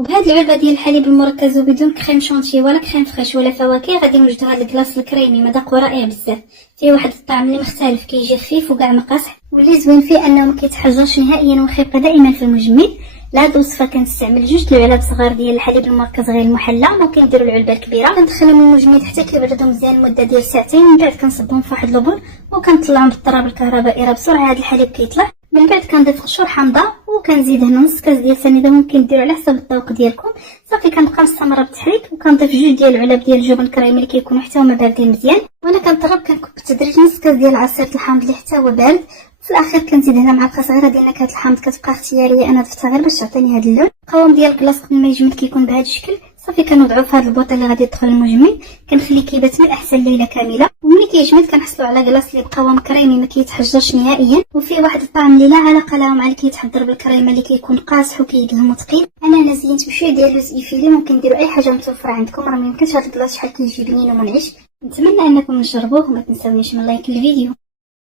وبهاد العلبه ديال الحليب المركز وبدون كريم شونتي ولا كريم فريش ولا فواكه غادي نوجدوا هذا الكلاص الكريمي مذاقه رائع بزاف. فيه واحد الطعم اللي مختلف، كيجي خفيف وكاع مقاصح، واللي زوين فيه انه ما كيتحجرش نهائيا وخيبقى دائما في المجمد. لهاد الوصفه كنستعمل 2 العلب صغار ديال الحليب المركز غير المحلى، ممكن نديروا العلبه الكبيره. كندخلهم المجمد حتى كيبردوا مزيان لمده ديال ساعتين، من بعد كنصبهم في واحد البول وكنطلعهم بالطراب الكهربائي. راه بسرعه هاد الحليب كيطلع. من بعد كنضيف قشور حامضه وكنزيد هنا نص كاس ديال سنيده، ممكن ديروا على حسب الذوق ديالكم. صافي كنبقى مستمره بالتحريك وكنضيف 2 ديال العلب ديال الجبن الكريمي اللي كيكونوا حتى هما باردين مزيان، وانا كنطرب كنكب بالتدريج نص كاس ديال عصير الحامض اللي حتى هو بارد. في الاخير كنزيد هنا معلقه صغيره ديال نكهه الحامض، كتبقى اختياريه، انا ضفتها غير باش تعطيني هذا اللون. القوام ديال الكلاص قبل ما يجمد كيكون بهذا الشكل. صافي كنوضعوه في هذا البوطه اللي غادي يدخل المجمد، كنخليه كيبات من احسن ليله كامله، وملي كيجمد كنحصلوا على كلاص اللي بقوام كريمي ما كيتحجرش نهائيا، وفيه واحد الطعم اللي لا علاقه له مع اللي كيتحضر بالكريمه اللي كيكون قاصح وكيدلهم ثقيل. انا زينت بشويه ديال لوز ايفيلي، ممكن ديروا اي حاجه متوفره عندكم، راه ميمكنش هذا الكلاص شحال كيجي بنين ومنعش. نتمنى انكم تجربوه وما تنساونيش من لايك الفيديو.